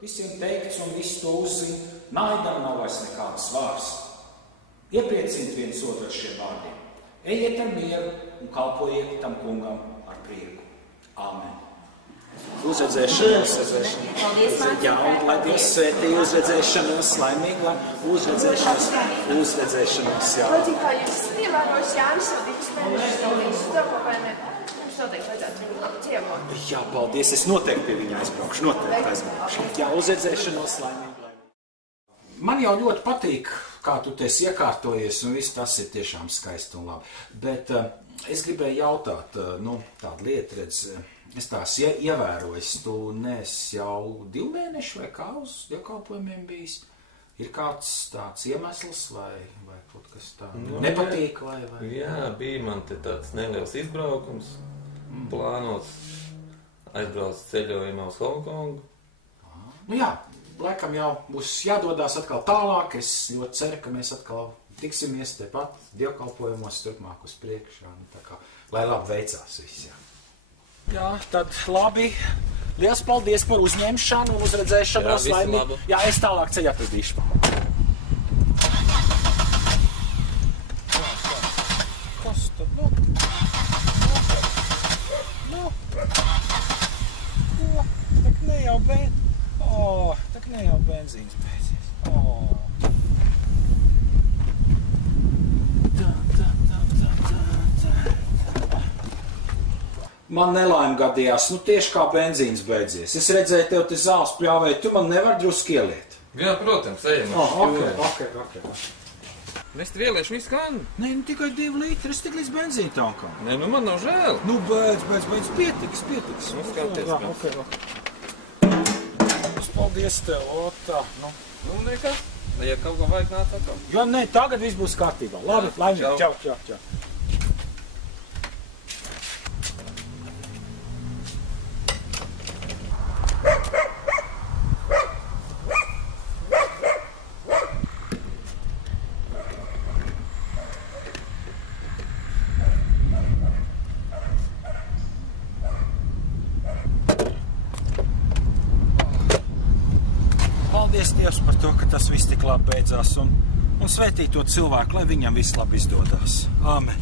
visiem teikts un visu to uzzina, naidam nav vairs nekāds svārs. Ieprieciniet viens otru ar šiem vārdiem. Ejiet ar mieru un kalpojiet tam kungam ar prieku. Āmen. Uzredzēšanos. Jā, lai Dievs svētī uzredzēšanos, laimīgi, uzredzēšanos, jā. Lai cik kā jūs ievērojat Jānis jau 2 mēnešus to visu darbu, vai ne? Jums noteikti vajadzētu viņu ciemot. Jā, paldies, es noteikti pie viņa aizbraukšu, Jā, uzredzēšanos, laimīgi. Man jau ļoti patīk, kā tu esi iekārtojies, un viss tas ir tiešām skaisti un labi. Bet es gribēju jautāt, tādu lietu, redz, es tās ievērojis, tu neesi jau 2 mēneši vai kā uz dievkalpojumiem bijis? Ir kāds tāds iemesls vai kaut kas tā nepatīk? Vai? Jā, bija man te tāds neliels izbraukums, plānots aizbrauc ceļojumā uz Hongkongu. Jā. Laikam jau būs jādodās atkal tālāk. Es ļoti ceru, ka mēs atkal tiksimies tepat dievkalpojumos turpmāk uz priekšu. Lai labi veicās viss. Jā, tad labi. Liels paldies par uzņemšanu un uzredzēšanos. Jā, es tālāk ceļu atradīšu. Kas tad? Tak ne jau ne jau benzīns beidzies. Man nelaime gadījās, tieši kā benzīns beidzies. Es redzēju, tev te zāles pļāvēja, tu man nevar drusku ieliet. Jā, protams, ejam. Ok. Es tev ieliešu visu kānu. Nē, tikai 2 litri, es tik līdz benzīna tankam. Nē, man nav žēl. Beidz, pietiks. Skaties. Ok. Paldies tev, Ota. Nekas. Ja kaut ko vajag nāc atkal. Jā, nē, tagad viss būs kārtībā. Labi, laimīgi. Čau. Paldies Dievs par to, ka tas viss tik labi beidzās un svētī to cilvēku, lai viņam viss labi izdodās. Āmen.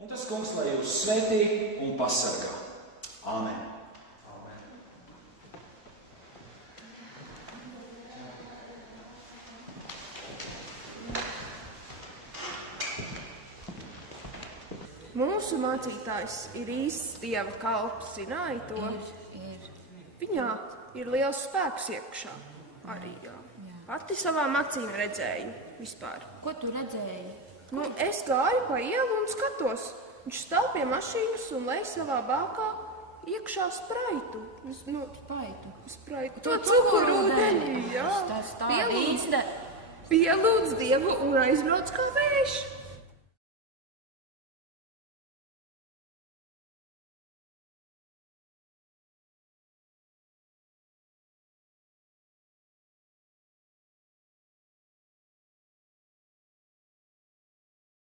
Un tas kungs, lai jūs svētī un pasargā. Āmen. Mūsu mācītājs ir īsts Dieva kalps, zināji to? Ir. Viņā ir liels spēks iekšā arī, jā. Pati savām acīm redzēju vispār. Ko tu redzēji? Es gāju pa ielu un skatos. Viņš stāv pie mašīnas un lej savā bākā iekšā spraitu. Spraitu. To cukurūdeni, jā. Tas tā īsta. Pielūdz Dievu un aizbrauc kā vējš.